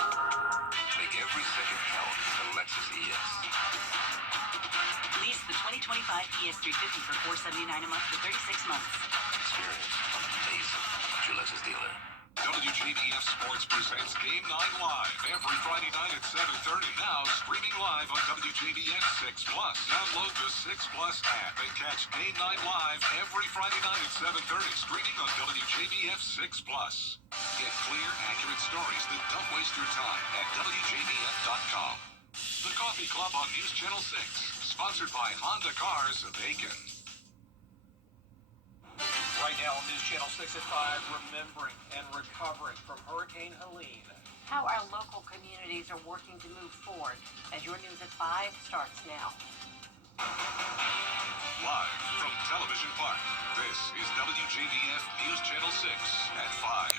Make every second count at Lexus ES. Lease the 2025 ES350 for $479 a month for 36 months. Experience amazing at your Lexus dealer. WJBF Sports presents Game 9 Live every Friday night at 7:30. Now streaming live on WJBF 6 Plus. Download the 6 Plus app and catch Game 9 Live every Friday night at 7:30. Streaming on WJBF 6 Plus. Get clear, accurate stories that don't waste your time at WJBF.com. The Coffee Club on News Channel 6. Sponsored by Honda Cars of Aiken. Right now on News Channel 6 at 5, remembering and recovering from Hurricane Helene. How our local communities are working to move forward as your News at 5 starts now. Live from Television Park, this is WJBF News Channel 6 at 5.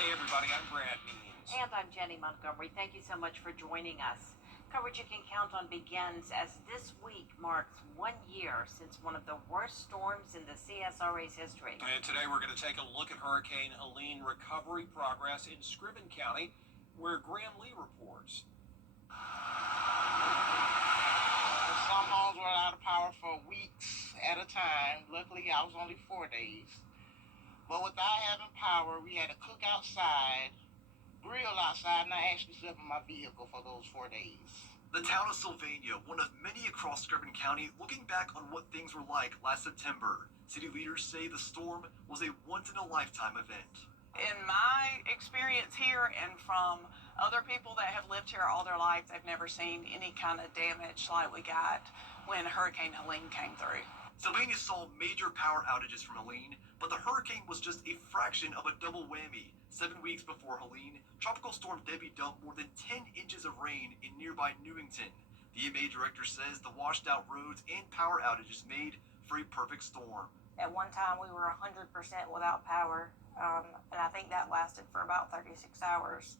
Hey everybody, I'm Brad Means. And I'm Jenny Montgomery. Thank you so much for joining us. Coverage you can count on begins as this week marks 1 year since one of the worst storms in the CSRA's history. And today we're going to take a look at Hurricane Helene recovery progress in Scriven County, where Graham Lee reports. Some homes were out of power for weeks at a time. Luckily, I was only 4 days. But without having power, we had to cook outside, grill outside, and I actually slept in my vehicle for those 4 days. The town of Sylvania, one of many across Scriven County, looking back on what things were like last September. City leaders say the storm was a once-in-a-lifetime event. In my experience here and from other people that have lived here all their lives, I've never seen any kind of damage like we got when Hurricane Helene came through. Sylvania saw major power outages from Helene, but the hurricane was just a fraction of a double whammy. 7 weeks before Helene, Tropical Storm Debbie dumped more than 10 inches of rain in nearby Newington. The EMA director says the washed out roads and power outages made for a perfect storm. At one time, we were 100% without power, and I think that lasted for about 36 hours.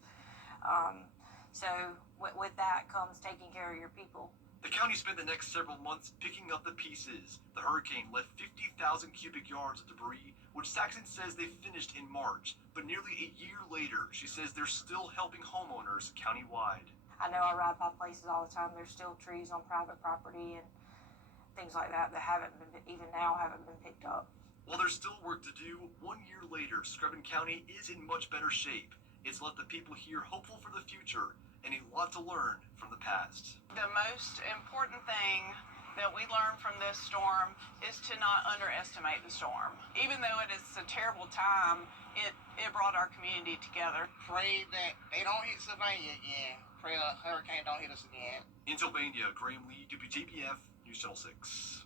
So with that comes taking care of your people. The county spent the next several months picking up the pieces. The hurricane left 50,000 cubic yards of debris, which Saxon says they finished in March. But nearly a year later, she says they're still helping homeowners countywide. I know I ride by places all the time. There's still trees on private property and things like that haven't been, even now, haven't been picked up. While there's still work to do, 1 year later, Scriven County is in much better shape. It's left the people here hopeful for the future and a lot to learn from the past. The most important thing that we learned from this storm is to not underestimate the storm. Even though it is a terrible time, it brought our community together. Pray that they don't hit Sylvania again. Pray a hurricane don't hit us again. In Sylvania, Graham Lee, WJBF, News Channel 6.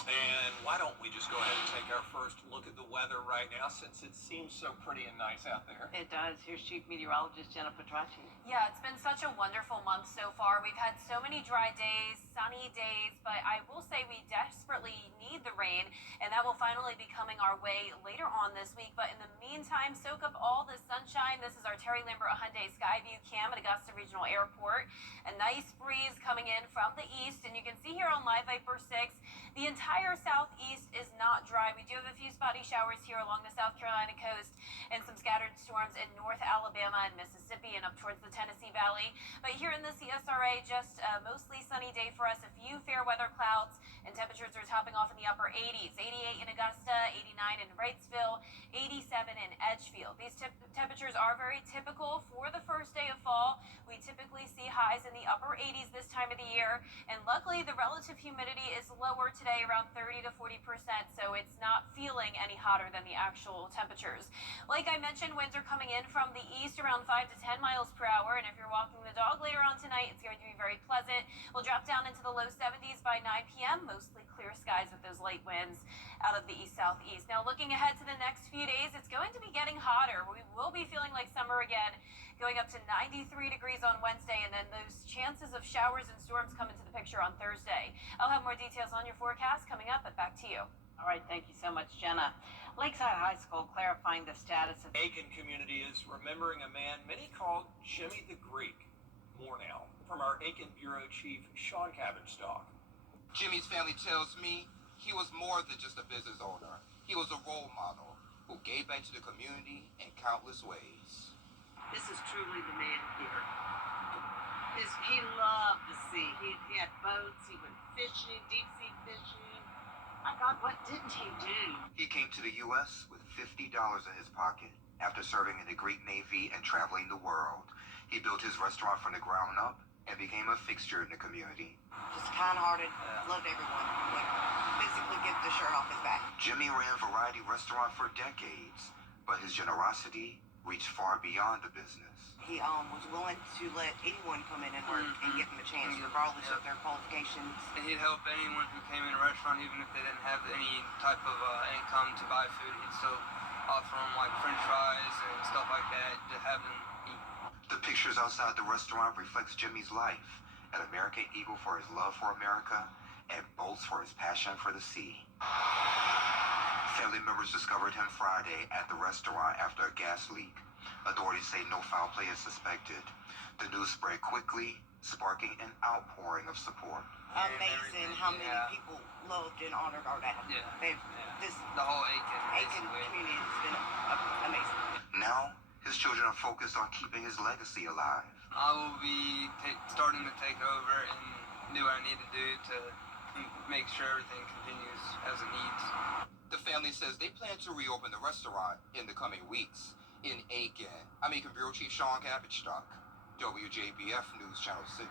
And why don't we just go ahead and take our first look at the weather right now, since it seems so pretty and nice out there. It does. Here's Chief Meteorologist Jenna Petracci. Yeah, it's been such a wonderful month so far. We've had so many dry days, sunny days, but I will say we desperately need the rain, and that will finally be coming our way later on this week. But in the meantime, soak up all the sunshine. This is our Terry Lambert Hyundai Skyview cam at Augusta Regional Airport. A nice breeze coming in from the east, and you can see here on Live Viper 6, the entire southeast is not dry. We do have a few spotty showers here along the South Carolina coast and some scattered storms in North Alabama and Mississippi and up towards the Tennessee Valley. But here in the CSRA, just a mostly sunny day for us. A few fair weather clouds, and temperatures are topping off in the upper 80s. 88 in Augusta, 89 in Wrightsville, 87 in Edgefield. These temperatures are very typical for the first day of fall. We typically see highs in the upper 80s this time of the year, and luckily the relative humidity is lower today, around 30 to 40%, so it's not feeling any hotter than the actual temperatures. Like I mentioned, winds are coming in from the east around 5 to 10 miles per hour, and if you're walking the dog later on tonight, it's going to be very pleasant. We'll drop down into the low 70s by 9 p.m., mostly clear skies with those light winds out of the east-southeast. Now, looking ahead to the next few days, it's going to be getting hotter. We will be feeling like summer again, going up to 93 degrees on Wednesday, and then those chances of showers and storms come into the picture on Thursday. I'll have more details on your forecast coming up, but back to you. All right, thank you so much, Jenna. Lakeside High School clarifying the status of Aiken community is remembering a man many called Jimmy the Greek. More now from our Aiken Bureau Chief, Sean Cavenstock. Jimmy's family tells me he was more than just a business owner. He was a role model. who gave back to the community in countless ways. This is truly the man here. He loved the sea. He had boats. He went fishing, deep sea fishing. My God, what didn't he do? He came to the U.S. with $50 in his pocket after serving in the Greek Navy and traveling the world. He built his restaurant from the ground up and became a fixture in the community. Just kind-hearted, loved everyone. Would physically get the shirt off his back. Jimmy ran Variety Restaurant for decades, but his generosity reached far beyond the business. He was willing to let anyone come in and work and give them a chance, regardless of their qualifications. And he'd help anyone who came in a restaurant, even if they didn't have any type of income to buy food. He'd still offer them like French fries and stuff like that to have them eat. The pictures outside the restaurant reflects Jimmy's life, an American eagle for his love for America and boats for his passion for the sea. Family members discovered him Friday at the restaurant after a gas leak. Authorities say no foul play is suspected. The news spread quickly, sparking an outpouring of support. Amazing how many people loved and honored our dad. Yeah. The whole Aiken community has been amazing. Now, his children are focused on keeping his legacy alive. I will be starting to take over and do what I need to do to make sure everything continues as it needs. The family says they plan to reopen the restaurant in the coming weeks in Aiken. I'm Aiken Bureau Chief Sean Cabbage-Stock, WJBF News Channel 6.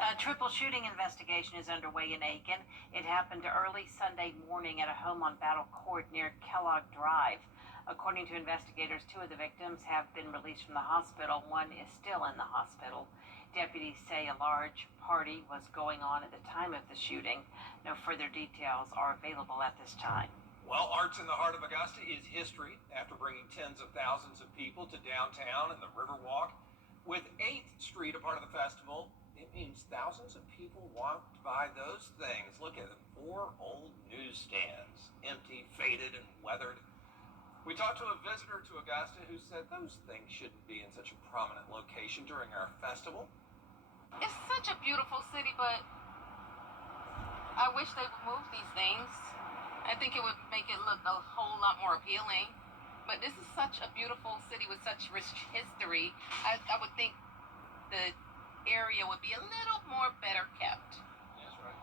A triple shooting investigation is underway in Aiken. It happened early Sunday morning at a home on Battle Court near Kellogg Drive. According to investigators, 2 of the victims have been released from the hospital. 1 is still in the hospital. Deputies say a large party was going on at the time of the shooting. No further details are available at this time. Well, Arts in the Heart of Augusta is history after bringing tens of thousands of people to downtown and the Riverwalk. With 8th Street a part of the festival, it means thousands of people walked by those things. Look at them, 4 old newsstands, empty, faded, and weathered. We talked to a visitor to Augusta who said those things shouldn't be in such a prominent location during our festival. It's such a beautiful city, but I wish they would move these things. I think it would make it look a whole lot more appealing. But this is such a beautiful city with such rich history. I would think the area would be a little more better kept. That's right.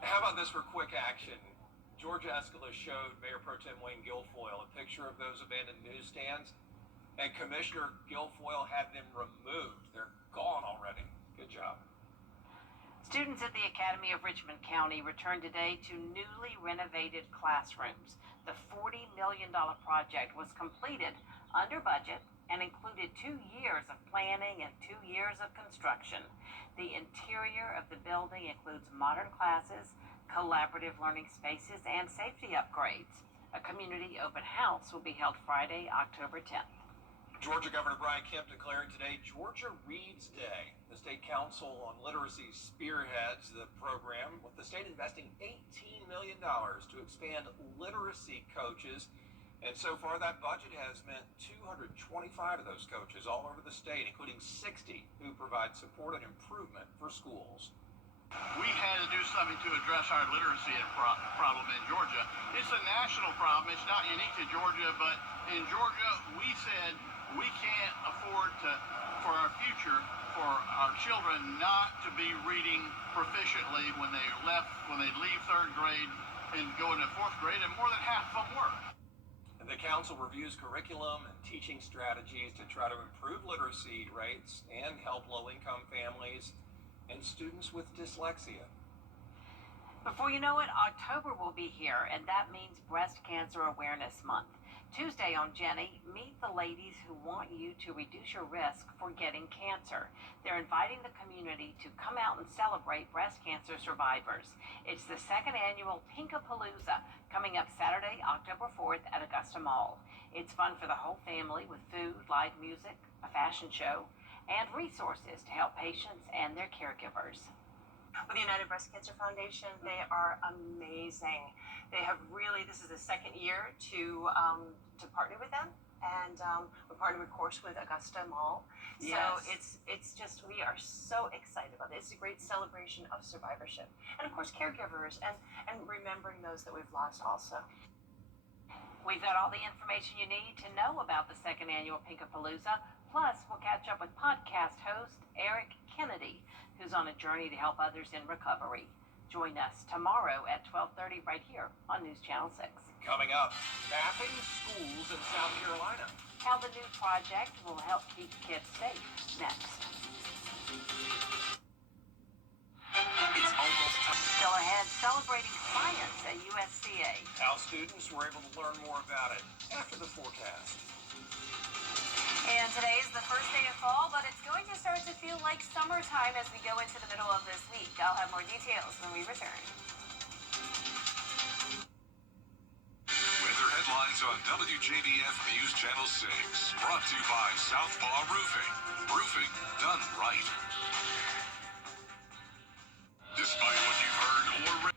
How about this for quick action? George Escalus showed Mayor Pro Tem Wayne Guilfoyle a picture of those abandoned newsstands, and Commissioner Guilfoyle had them removed. They're gone already. Good job. Students at the Academy of Richmond County returned today to newly renovated classrooms. The $40 million project was completed under budget and included 2 years of planning and 2 years of construction. The interior of the building includes modern classes, collaborative learning spaces, and safety upgrades. A community open house will be held Friday, October 10th. Georgia Governor Brian Kemp declaring today Georgia Reads Day. The State Council on Literacy spearheads the program, with the state investing $18 million to expand literacy coaches. And so far, that budget has meant 225 of those coaches all over the state, including 60 who provide support and improvement for schools. We had to do something to address our literacy problem in Georgia. It's a national problem. It's not unique to Georgia, but in Georgia, we said we can't afford for our future, for our children not to be reading proficiently when they leave 3rd grade and go into 4th grade, and more than half of them were. The council reviews curriculum and teaching strategies to try to improve literacy rates and help low-income families and students with dyslexia. Before you know it, October will be here, and that means Breast Cancer Awareness Month. Tuesday on Jenny, meet the ladies who want you to reduce your risk for getting cancer. They're inviting the community to come out and celebrate breast cancer survivors. It's the 2nd annual Pinkapalooza, coming up Saturday, October 4th at Augusta Mall. It's fun for the whole family with food, live music, a fashion show, and resources to help patients and their caregivers. With the United Breast Cancer Foundation, they are amazing. They have really, this is the 2nd year to partner with them, and we're partnered, of course, with Augusta Mall. So Yes. it's just we are so excited about it. It's a great celebration of survivorship, and of course, caregivers and remembering those that we've lost also. We've got all the information you need to know about the second annual Pinkapalooza. Plus, we'll catch up with podcast host Eric Kennedy, who's on a journey to help others in recovery. Join us tomorrow at 12:30 right here on News Channel 6. Coming up, staffing schools in South Carolina. How the new project will help keep kids safe. Next. It's almost time. Still ahead, celebrating science at USCA. How students were able to learn more about it after the forecast. And today is the first day of fall, but it's going to start to feel like summertime as we go into the middle of this week. I'll have more details when we return. Weather headlines on WJBF News Channel 6. Brought to you by Southpaw Roofing. Roofing done right. Despite what you've heard or read.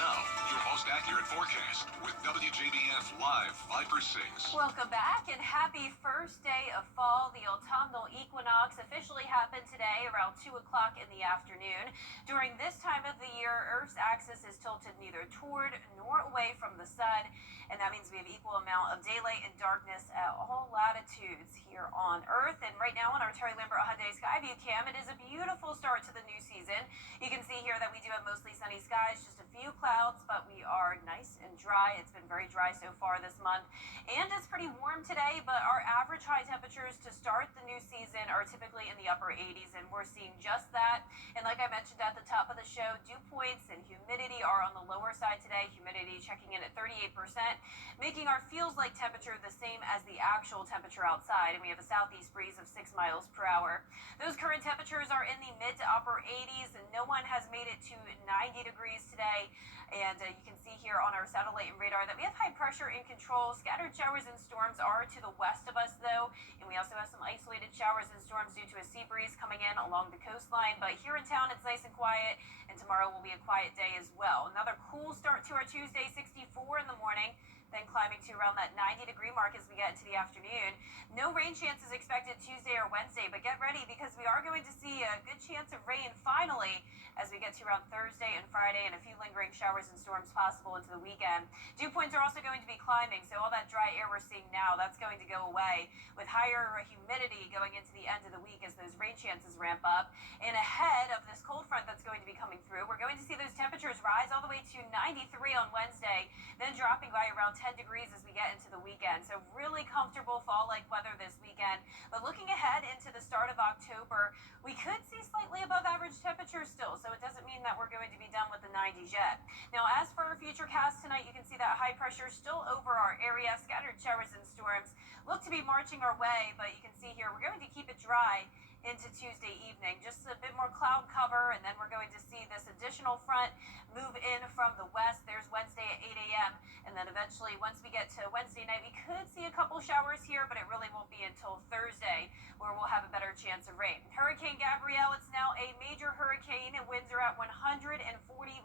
Now, your most accurate forecast with WJBF Live 5/6. Welcome back and happy first day of fall. The autumnal equinox officially happened today around 2 o'clock in the afternoon. During this time of the year, Earth's axis is tilted neither toward nor away from the sun, and that means we have equal amount of daylight and darkness at all latitudes here on Earth. And right now on our Terry Lambert Hyundai Skyview cam, it is a beautiful start to the new season. You can see here that we do have mostly sunny skies, just a few clouds, but we are nice and dry. It's been very dry so far this month, and it's pretty warm today, but our average high temperatures to start the new season are typically in the upper 80s, and we're seeing just that. And like I mentioned at the top of the show, dew points and humidity are on the lower side today. Humidity checking in at 38%, making our feels like temperature the same as the actual temperature outside, and we have a southeast breeze of 6 miles per hour. Those current temperatures are in the mid to upper 80s, and no one has made it to 90 degrees today. And you can see here on our satellite and radar that we have high pressure in control. Scattered showers and storms are to the west of us, though, and we also have some isolated showers and storms due to a sea breeze coming in along the coastline. But here in town, it's nice and quiet, and tomorrow will be a quiet day as well. Another cool start to our Tuesday, 64 in the morning, then climbing to around that 90-degree mark as we get into the afternoon. No rain chances expected Tuesday or Wednesday, but get ready because we are going to see a good chance of rain finally as we get to around Thursday and Friday, and a few lingering showers and storms possible into the weekend. Dew points are also going to be climbing, so all that dry air we're seeing now, that's going to go away with higher humidity going into the end of the week as those rain chances ramp up. And ahead of this cold front that's going to be coming through, we're going to see those temperatures rise all the way to 93 on Wednesday, then dropping by around 10 degrees as we get into the weekend. So really comfortable fall-like weather this weekend. But looking ahead into the start of October, we could see slightly above average temperatures still, so it doesn't mean that we're going to be done with the 90s yet. Now, as for our future cast tonight, you can see that high pressure still over our area. Scattered showers and storms look to be marching our way, but you can see here we're going to keep it dry into Tuesday evening. Just a bit more cloud cover, and then we're going to see this additional front move in from the west. There's Wednesday at 8 a.m., and then eventually, once we get to Wednesday night, we could see a couple showers here, but it really won't be until Thursday where we'll have a better chance of rain. Hurricane Gabrielle, it's now a major hurricane, and winds are at 140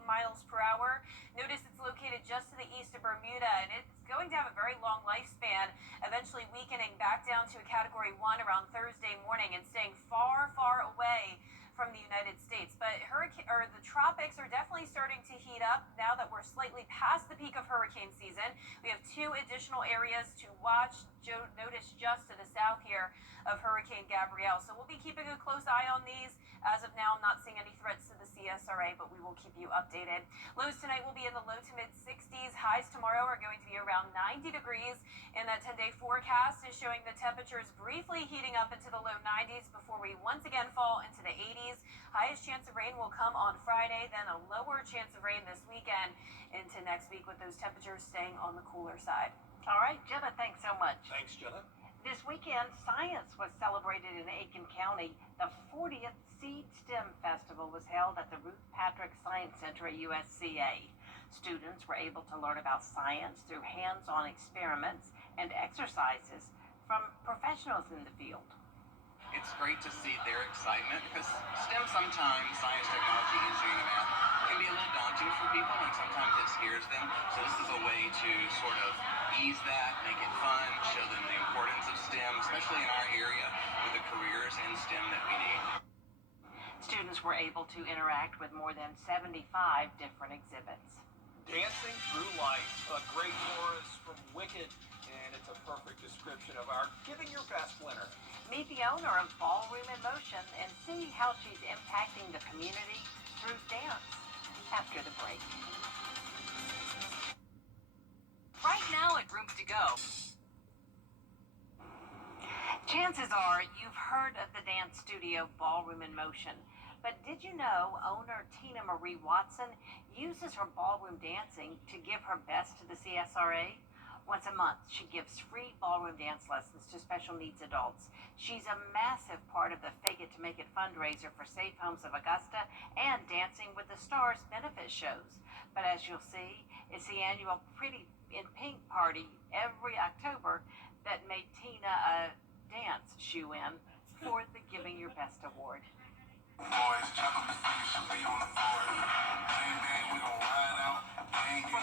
miles per hour. Notice it's located just to the east of Bermuda, and it's going to have a very long lifespan, eventually weakening back down to a Category 1 around Thursday morning and staying far, far away from the United States. But the tropics are definitely starting to heat up now that we're slightly past the peak of hurricane season. We have 2 additional areas to watch. Notice just to the south here of Hurricane Gabrielle. So we'll be keeping a close eye on these. As of now, I'm not seeing any threats to the CSRA, but we will keep you updated. Lows tonight will be in the low to mid 60s. Highs tomorrow are going to be around 90 degrees. And that 10-day forecast is showing the temperatures briefly heating up into the low 90s before we once again fall into the 80s. Highest chance of rain will come on Friday, then a lower chance of rain this weekend into next week with those temperatures staying on the cooler side. All right, Jenna, thanks so much. Thanks, Jenna. This weekend, science was celebrated in Aiken County. The 40th Seed STEM Festival was held at the Ruth Patrick Science Center at USCA. Students were able to learn about science through hands-on experiments and exercises from professionals in the field. It's great to see their excitement because STEM sometimes, science, technology, engineering, and math, can be a little daunting for people, and sometimes it's scares them. So this is a way to sort of ease that, make it fun, show them the importance of STEM, especially in our area with the careers in STEM that we need. Students were able to interact with more than 75 different exhibits. Dancing Through Life, a great chorus from Wicked, and it's a perfect description of our Giving Your Best winner. Meet the owner of Ballroom in Motion and see how she's impacting the community through dance after the break. Right now at Rooms to Go. Chances are you've heard of the dance studio Ballroom in Motion, but did you know owner Tina Marie Watson uses her ballroom dancing to give her best to the CSRA? Once a month, she gives free ballroom dance lessons to special needs adults. She's a massive part of the Fake It to Make It fundraiser for Safe Homes of Augusta and Dancing with the Stars benefit shows. But as you'll see, it's the annual Pretty in Pink party every October that made Tina a dance shoe-in for the Giving Your Best award. For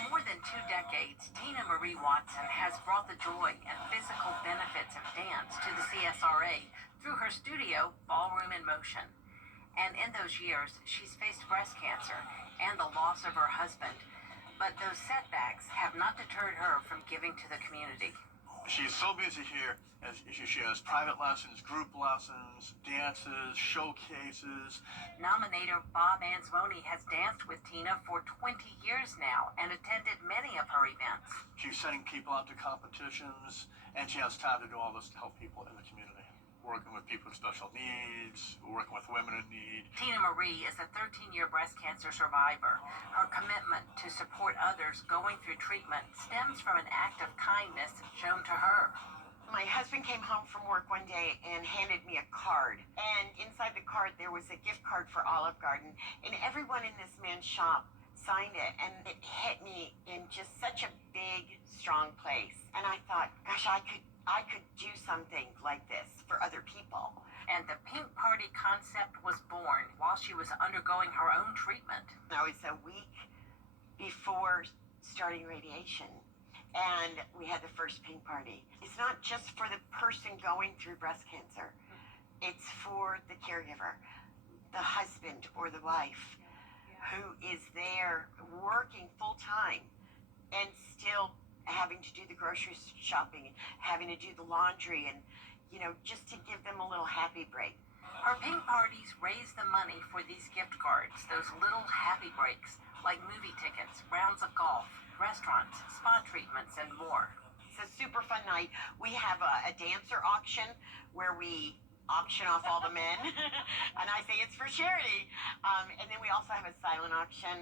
more than 2 decades, Tina Marie Watson has brought the joy and physical benefits of dance to the CSRA through her studio, Ballroom in Motion. And in those years, she's faced breast cancer and the loss of her husband. But those setbacks have not deterred her from giving to the community. She's so busy here, as she has private lessons, group lessons, dances, showcases. Nominator Bob Anzoni has danced with Tina for 20 years now and attended many of her events. She's sending people out to competitions, and she has time to do all this to help people in the community. Working with people with special needs, working with women in need. Tina Marie is a 13-year breast cancer survivor. Her commitment to support others going through treatment stems from an act of kindness shown to her. My husband came home from work one day and handed me a card. And inside the card, there was a gift card for Olive Garden. And everyone in this man's shop signed it. And it hit me in just such a big, strong place. And I thought, gosh, I could do something like this for other people. And the Pink Party concept was born while she was undergoing her own treatment. I was a week before starting radiation, and we had the first Pink Party. It's not just for the person going through breast cancer. It's for the caregiver, the husband or the wife who is there working full time and still having to do the grocery shopping, having to do the laundry, and, just to give them a little happy break. Her Pink Parties raise the money for these gift cards, those little happy breaks, like movie tickets, rounds of golf, restaurants, spa treatments, and more. It's a super fun night. We have a dancer auction where we auction off all the men, and I say it's for charity. And then we also have a silent auction,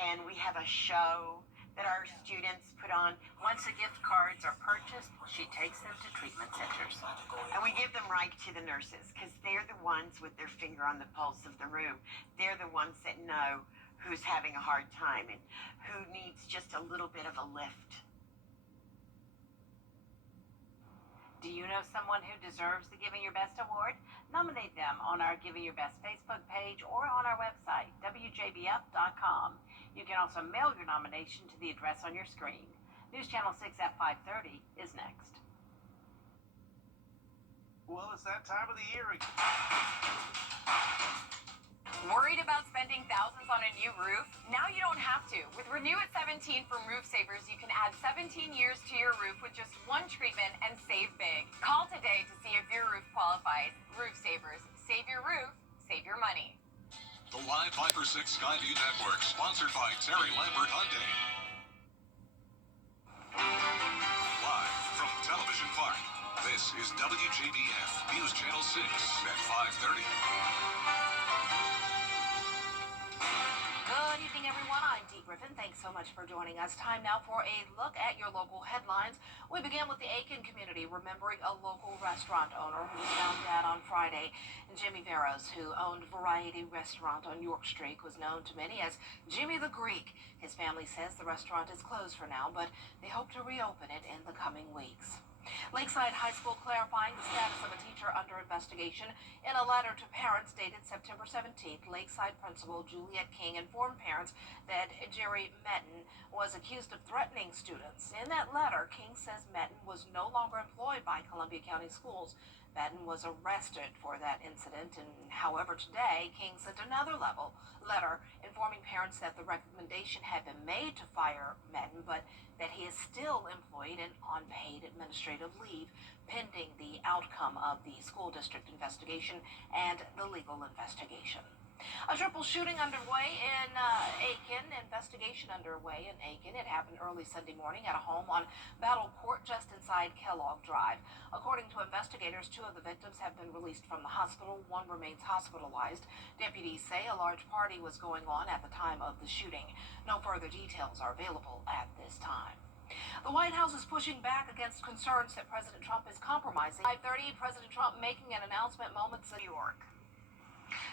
and we have a show that our students put on. Once the gift cards are purchased, she takes them to treatment centers. And we give them right to the nurses, because they're the ones with their finger on the pulse of the room. They're the ones that know who's having a hard time and who needs just a little bit of a lift. Do you know someone who deserves the Giving Your Best award? Nominate them on our Giving Your Best Facebook page or on our website, WJBF.com. You can also mail your nomination to the address on your screen. News Channel 6 at 5:30 is next. Well, it's that time of the year again. Worried about spending thousands on a new roof? Now you don't have to. With Renew at 17 from Roof Savers, you can add 17 years to your roof with just one treatment and save big. Call today to see if your roof qualifies. Roof Savers. Save your roof, save your money. The Live Viper 6 Skyview Network, sponsored by Terry Lambert Hyundai. Live from Television Park, this is WJBF News Channel 6 at 5:30. Good evening, everyone. I'm Dee Griffin. Thanks so much for joining us. Time now for a look at your local headlines. We begin with the Aiken community remembering a local restaurant owner who was found dead on Friday. Jimmy Barrows, who owned Variety Restaurant on York Street, was known to many as Jimmy the Greek. His family says the restaurant is closed for now, but they hope to reopen it in the coming weeks. Lakeside High School clarifying the status of a teacher under investigation. In a letter to parents dated September 17th, Lakeside Principal Juliet King informed parents that Jerry Metten was accused of threatening students. In that letter, King says Metten was no longer employed by Columbia County Schools. Metten was arrested for that incident, and however today, King sent another letter informing parents that the recommendation had been made to fire Metten, but that he is still employed and on paid administrative leave pending the outcome of the school district investigation and the legal investigation. A triple shooting underway in Aiken. Investigation underway in Aiken. It happened early Sunday morning at a home on Battle Court just inside Kellogg Drive. According to investigators, 2 of the victims have been released from the hospital. 1 remains hospitalized. Deputies say a large party was going on at the time of the shooting. No further details are available at this time. The White House is pushing back against concerns that President Trump is compromising. 5:30, President Trump making an announcement moments in New York.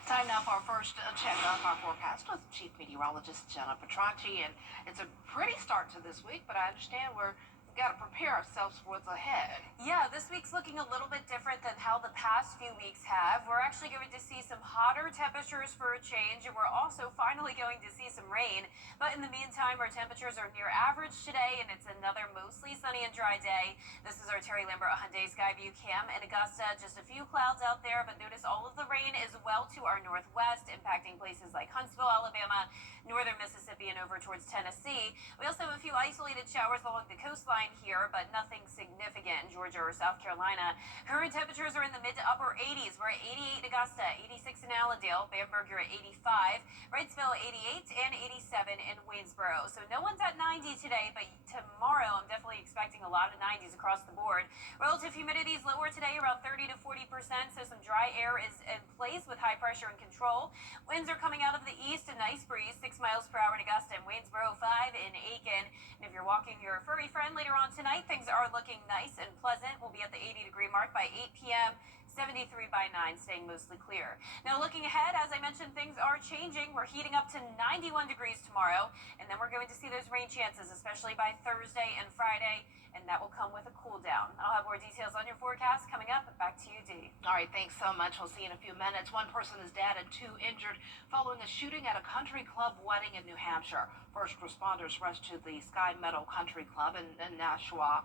Time now for our first check of our forecast with Chief Meteorologist Jenna Petracci. And it's a pretty start to this week, but I understand we've got to prepare ourselves for what's ahead. Yeah, this week's looking a little bit different than how the past few weeks have. We're actually going to see some hotter temperatures for a change, and we're also finally going to see some rain. But in the meantime, our temperatures are near average today, and it's another mostly sunny and dry day. This is our Terry Lambert Hyundai Skyview Cam in Augusta. Just a few clouds out there, but notice all of the rain is well to our northwest, impacting places like Huntsville, Alabama, northern Mississippi, and over towards Tennessee. We also have a few isolated showers along the coastline here, but nothing significant in Georgia or South Carolina. Current temperatures are in the mid to upper 80s. We're at 88 in Augusta, 86 in Allendale, Bamberg, you're at 85, Wrightsville 88, and 87 in Waynesboro. So no one's at 90 today, but tomorrow I'm definitely expecting a lot of 90s across the board. Relative humidity is lower today, around 30 to 40%, so some dry air is in place with high pressure and control. Winds are coming out of the east, a nice breeze, 6 miles per hour in Augusta and Waynesboro, 5 in Aiken. And if you're walking your furry friend later on tonight, things are looking nice and pleasant. We'll be at the 80-degree mark by 8 p.m. 73 by 9, staying mostly clear. Now looking ahead, as I mentioned, things are changing. We're heating up to 91 degrees tomorrow, and then we're going to see those rain chances, especially by Thursday and Friday, and that will come with a cool down. I'll have more details on your forecast coming up. Back to you, Dee. All right, thanks so much. We'll see you in a few minutes. 1 person is dead and 2 injured following a shooting at a country club wedding in New Hampshire. First responders rushed to the Sky Meadow Country Club in Nashua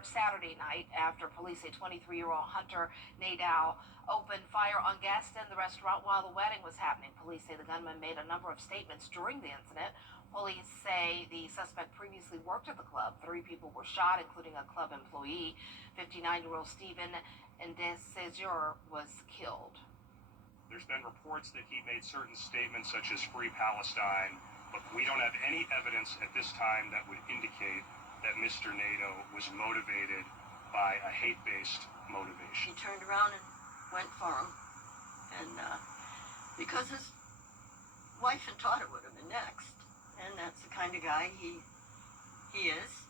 Saturday night after police say 23-year-old Hunter Nadeau opened fire on guests in the restaurant while the wedding was happening. Police say the gunman made a number of statements during the incident. Police say the suspect previously worked at the club. 3 people were shot, including a club employee. 59-year-old Stephen Ndesezur was killed. There's been reports that he made certain statements such as Free Palestine, but we don't have any evidence at this time that would indicate that Mr. Nadeau was motivated by a hate-based motivation. He turned around and went for him, and because his wife and daughter would have been next, and that's the kind of guy he is.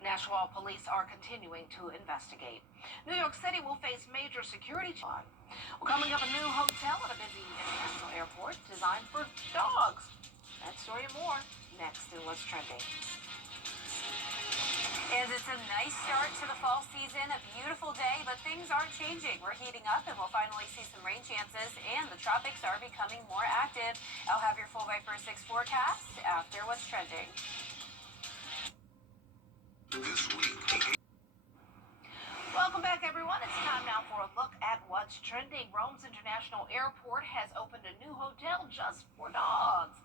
Nashua police are continuing to investigate. New York City will face major security challenges. Well, coming up, a new hotel at a busy international airport designed for dogs. That story and more next in What's Trending. And it's a nice start to the fall season, a beautiful day, but things are changing. We're heating up and we'll finally see some rain chances, and the tropics are becoming more active. I'll have your full by first 6 forecast after What's Trending. This week. Welcome back, everyone. It's time now for a look at what's trending. Rome's International Airport has opened a new hotel just for dogs.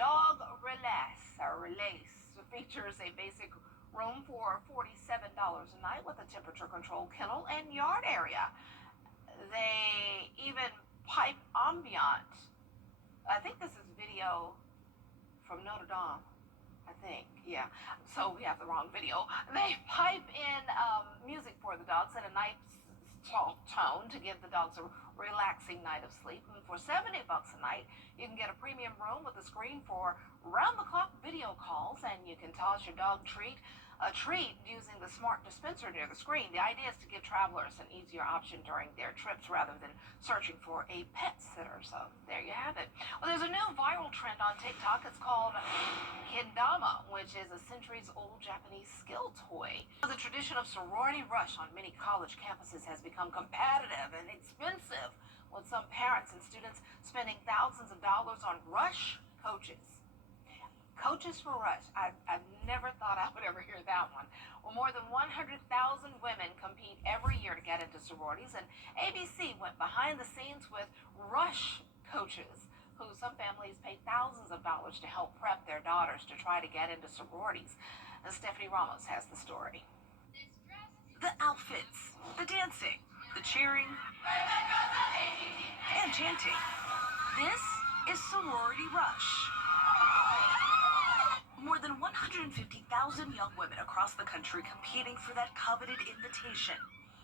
Dog Relace features a basic room for $47 a night with a temperature-controlled kennel and yard area. They even pipe ambient. I think this is video from Notre Dame. I think, yeah. So we have the wrong video. They pipe in music for the dogs at a nice soft tone to give the dogs a relaxing night of sleep. And for $70 a night, you can get a premium room with a screen for round-the-clock video calls, and you can toss your dog treat a treat using the smart dispenser near the screen. The idea is to give travelers an easier option during their trips rather than searching for a pet sitter. So there you have it. Well, there's a new viral trend on TikTok. It's called kendama, which is a centuries-old Japanese skill toy. The tradition of sorority rush on many college campuses has become competitive and expensive, with some parents and students spending thousands of dollars on rush coaches. Coaches for Rush. I've never thought I would ever hear that one. Well, more than 100,000 women compete every year to get into sororities, and ABC went behind the scenes with Rush coaches, who some families pay thousands of dollars to help prep their daughters to try to get into sororities. And Stephanie Ramos has the story. The outfits, the dancing, the cheering, and chanting. This is Sorority Rush. More than 150,000 young women across the country competing for that coveted invitation.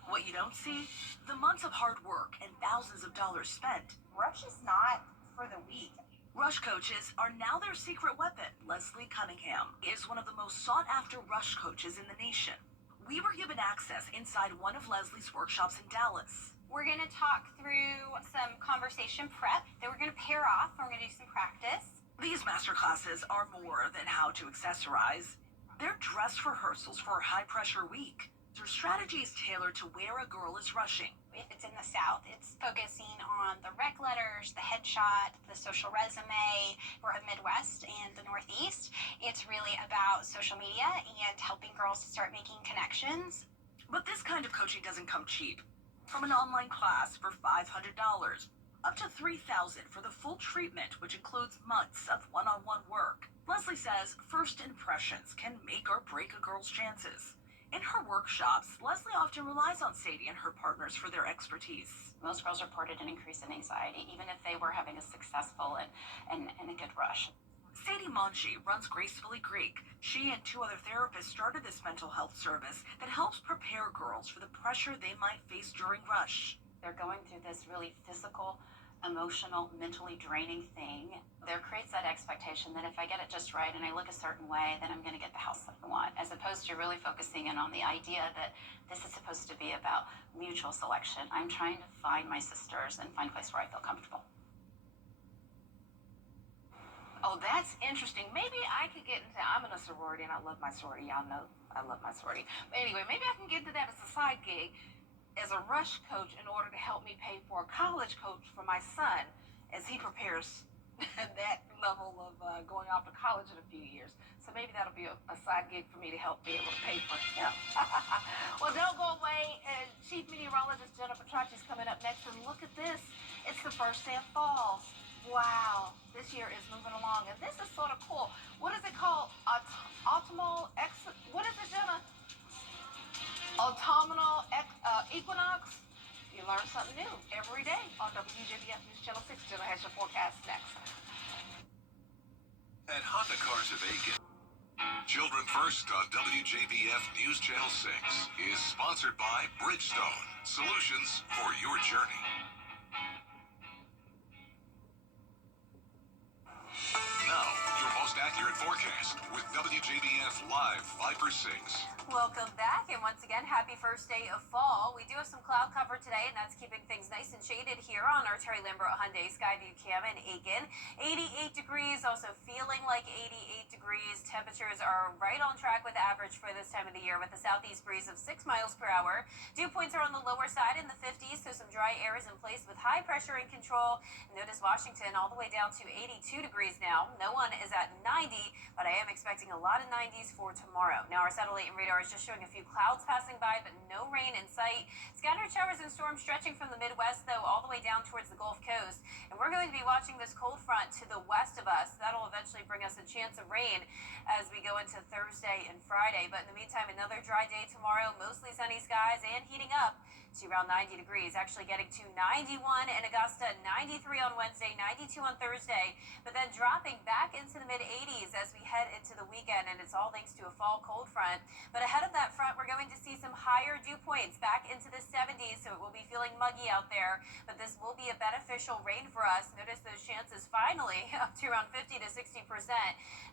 What you don't see? The months of hard work and thousands of dollars spent. Rush is not for the weak. Rush coaches are now their secret weapon. Leslie Cunningham is one of the most sought-after Rush coaches in the nation. We were given access inside one of Leslie's workshops in Dallas. We're going to talk through some conversation prep. Then we're going to pair off. We're going to do some practice. These master classes are more than how to accessorize. They're dress rehearsals for a high-pressure week. Their strategy is tailored to where a girl is rushing. If it's in the South, it's focusing on the rec letters, the headshot, the social resume. For the Midwest and the Northeast, it's really about social media and helping girls to start making connections. But this kind of coaching doesn't come cheap. From an online class for $500, up to $3,000 for the full treatment, which includes months of one-on-one work. Leslie says first impressions can make or break a girl's chances. In her workshops, Leslie often relies on Sadie and her partners for their expertise. Most girls reported an increase in anxiety, even if they were having a successful and a good rush. Sadie Monchi runs Gracefully Greek. She and 2 other therapists started this mental health service that helps prepare girls for the pressure they might face during rush. They're going through this really physical, emotional, mentally draining thing. There creates that expectation that if I get it just right and I look a certain way, then I'm going to get the house that I want, as opposed to really focusing in on the idea that this is supposed to be about mutual selection. I'm trying to find my sisters and find a place where I feel comfortable. Oh, that's interesting. Maybe I could get into, I'm in a sorority and I love my sorority. Y'all know I love my sorority. But anyway, maybe I can get into that as a side gig, as a rush coach, in order to help me pay for a college coach for my son as he prepares that level of going off to college in a few years. So maybe that'll be a side gig for me to help be able to pay for him. Well, don't go away. Chief Meteorologist Jennifer Petracci's coming up next. And look at this. It's the first day of fall. Wow. This year is moving along. And this is sort of cool. What is it called? Autumnal what is it, Jenna? Autumnal equinox. You learn something new every day on WJBF News Channel 6. Jenna has your forecast next. At Honda Cars of Aiken, Children First on WJBF News Channel 6 is sponsored by Bridgestone, solutions for your journey. Now, your most accurate forecast with WJBF Live 5 for 6. Welcome back, and once again, happy first day of fall. We do have some cloud cover today, and that's keeping things nice and shaded here on our Terry Lambert Hyundai Skyview Cam in Aiken. 88 degrees, also feeling like 88 degrees. Temperatures are right on track with average for this time of the year, with a southeast breeze of 6 miles per hour. Dew points are on the lower side in the 50s, so some dry air is in place with high pressure in control. Notice Washington all the way down to 82 degrees now. No one is at 90, but I am expecting a lot of 90s for tomorrow. Now, our satellite and radar is just showing a few clouds passing by, but no rain in sight. Scattered showers and storms stretching from the Midwest, though, all the way down towards the Gulf Coast. And we're going to be watching this cold front to the west of us. That'll eventually bring us a chance of rain as we go into Thursday and Friday. But in the meantime, another dry day tomorrow, mostly sunny skies and heating up. to around 90 degrees, actually getting to 91 in Augusta, 93 on Wednesday, 92 on Thursday, but then dropping back into the mid-80s as we head into the weekend, and it's all thanks to a fall cold front. But ahead of that front, we're going to see some higher dew points back into the 70s, so it will be feeling muggy out there, but this will be a beneficial rain for us. Notice those chances finally up to around 50 to 60%,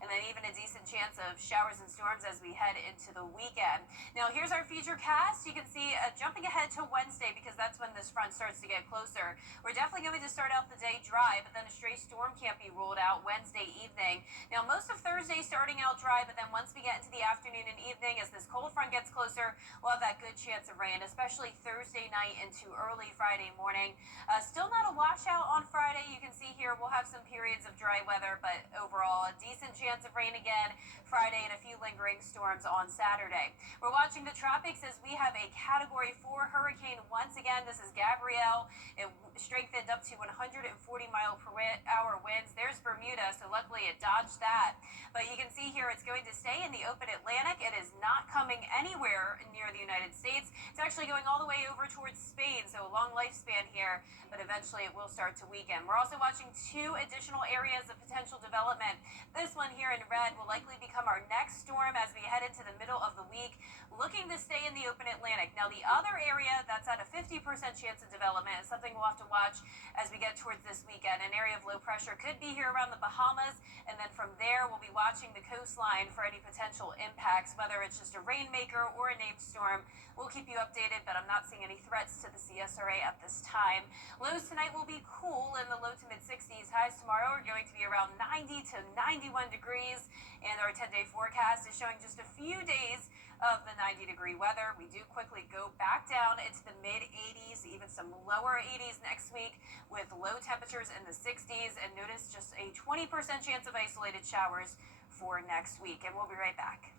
and then even a decent chance of showers and storms as we head into the weekend. Now, here's our future cast. You can see jumping ahead to Wednesday, because that's when this front starts to get closer. We're definitely going to start out the day dry, but then a stray storm can't be ruled out Wednesday evening. Now, most of Thursday starting out dry, but then once we get into the afternoon and evening, as this cold front gets closer, we'll have that good chance of rain, especially Thursday night into early Friday morning. Still not a washout on Friday. You can see here we'll have some periods of dry weather, but overall a decent chance of rain again Friday and a few lingering storms on Saturday. We're watching the tropics as we have a Category 4 hurricane once again. This is Gabrielle. It strengthened up to 140-mile-per-hour winds. There's Bermuda, so luckily it dodged that. But you can see here it's going to stay in the open Atlantic. It is not coming anywhere near the United States. It's actually going all the way over towards Spain, so a long lifespan here, but eventually it will start to weaken. We're also watching two additional areas of potential development. This one here in red will likely become our next storm as we head into the middle of the week, looking to stay in the open Atlantic. Now, the other area that's at a 50% chance of development is something we'll have to watch as we get towards this weekend. An area of low pressure could be here around the Bahamas, and then from there we'll be watching the coastline for any potential impacts, whether it's just a rainmaker or a named storm. We'll keep you updated, but I'm not seeing any threats to the CSRA at this time. Lows tonight will be cool in the low to mid-60s. Highs tomorrow are going to be around 90 to 91 degrees, and our 10-day forecast is showing just a few days of the 90-degree weather. We do quickly go back down into the mid-80s, even some lower 80s next week, with low temperatures in the 60s, and notice just a 20% chance of isolated showers for next week. And we'll be right back.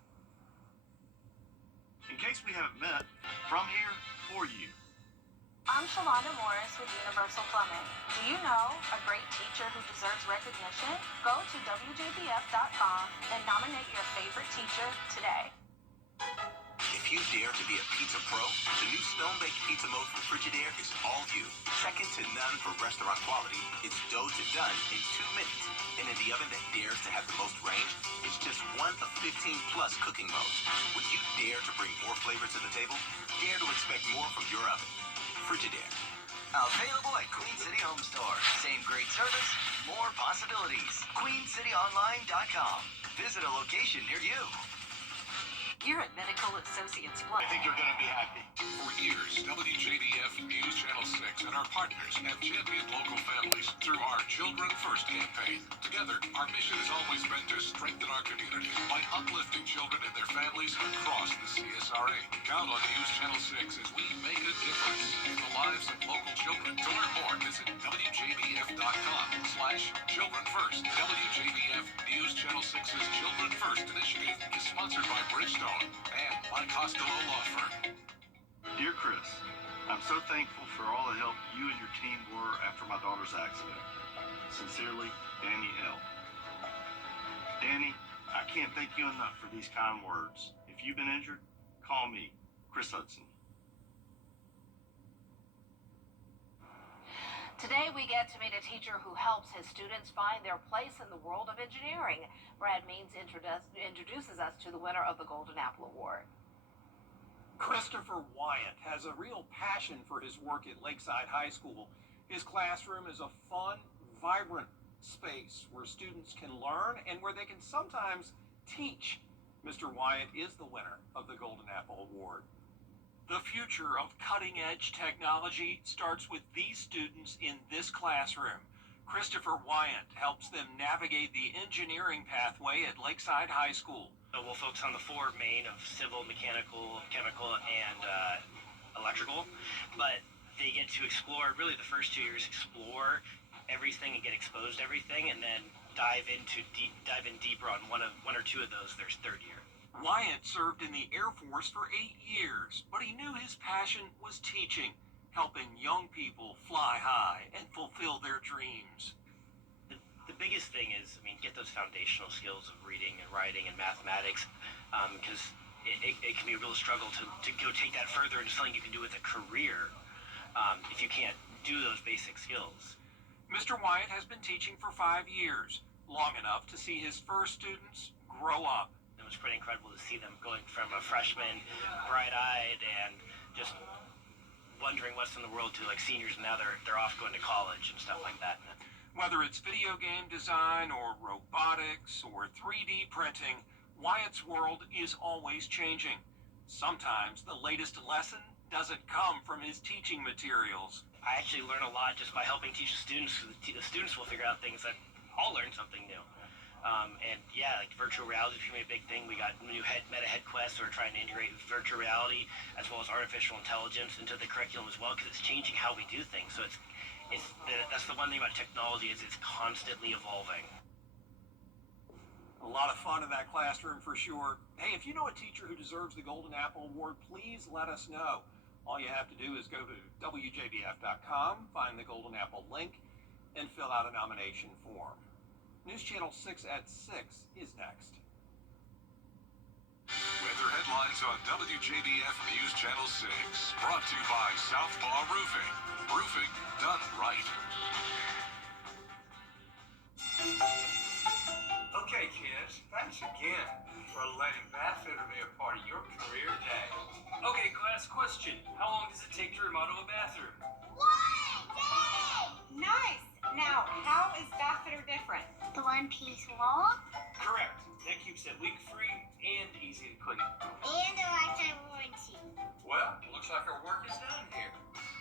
In case we haven't met, from here for you. I'm Shalonda Morris with Universal Plumbing. Do you know a great teacher who deserves recognition? Go to WJBF.com and nominate your favorite teacher today. If you dare to be a pizza pro, the new Stone-Baked Pizza Mode from Frigidaire is all you. Second to none for restaurant quality, it's dough to done in 2 minutes. And in the oven that dares to have the most range, it's just one of 15+ cooking modes. When you dare to bring more flavor to the table, dare to expect more from your oven. Frigidaire. Available at Queen City Home Store. Same great service, more possibilities. QueenCityOnline.com. Visit a location near you. Here at Medical Associates Plus. I think you're going to be happy. For years, WJBF News Channel 6 and our partners have championed local families through our Children First campaign. Together, our mission has always been to strengthen our community by uplifting children and their families across the CSRA. Count on News Channel 6 as we make a difference in the lives of local children. To learn more, visit WJBF.com/Children First. WJBF News Channel 6's Children First initiative is sponsored by Bridgestone and my Costello Law Firm. Dear Chris, I'm so thankful for all the help you and your team were after my daughter's accident. Sincerely, Danny L. Danny, I can't thank you enough for these kind words. If you've been injured, call me, Chris Hudson. Today we get to meet a teacher who helps his students find their place in the world of engineering. Brad Means introduces us to the winner of the Golden Apple Award. Christopher Wyatt has a real passion for his work at Lakeside High School. His classroom is a fun, vibrant space where students can learn and where they can sometimes teach. Mr. Wyatt is the winner of the Golden Apple Award. The future of cutting-edge technology starts with these students in this classroom. Christopher Wyatt helps them navigate the engineering pathway at Lakeside High School. We'll focus on the 4 main of civil, mechanical, chemical, and electrical, but they get to explore, really the first 2 years, explore everything and get exposed to everything, and then dive in deeper on one or two of those their 3rd year. Wyatt served in the Air Force for 8 years, but he knew his passion was teaching, helping young people fly high and fulfill their dreams. The biggest thing is, get those foundational skills of reading and writing and mathematics, because it can be a real struggle to go take that further into something you can do with a career if you can't do those basic skills. Mr. Wyatt has been teaching for 5 years, long enough to see his first students grow up. It was pretty incredible to see them going from a freshman, bright-eyed, and just wondering what's in the world to like seniors, and now they're off going to college and stuff like that. Whether it's video game design or robotics or 3D printing, Wyatt's world is always changing. Sometimes the latest lesson doesn't come from his teaching materials. I actually learn a lot just by helping teach the students. The students will figure out things that I'll learn something new. And yeah, like virtual reality became a big thing. We got new meta head quests, so we're trying to integrate virtual reality as well as artificial intelligence into the curriculum as well, because it's changing how we do things. So that's the one thing about technology, is it's constantly evolving. A lot of fun in that classroom for sure. Hey, if you know a teacher who deserves the Golden Apple Award, please let us know. All you have to do is go to WJBF.com, find the Golden Apple link, and fill out a nomination form. News Channel 6 at 6 is next. Weather headlines on WJBF News Channel 6. Brought to you by Southpaw Roofing. Roofing done right. Okay, kids, thanks again for letting Bathfitter be a part of your career day. Okay, class, question. How long does it take to remodel a bathroom? 1 day! Nice! Now, how is Bathfitter different? The one-piece wall? Correct. That keeps it leak-free and easy to clean. And a lifetime warranty. Well, looks like our work is done here.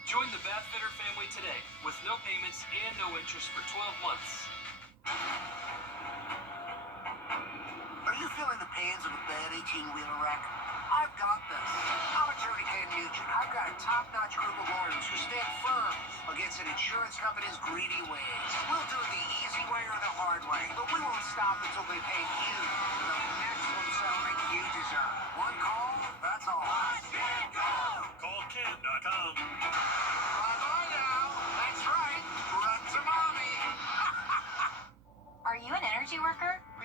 Join the Bathfitter family today with no payments and no interest for 12 months. Are you feeling the pains of a bad 18-wheeler wreck? I've got this. I'm Attorney Ken Nugent. I've got a top-notch group of lawyers who stand firm against an insurance company's greedy ways. We'll do it the easy way or the hard way, but we won't stop until they pay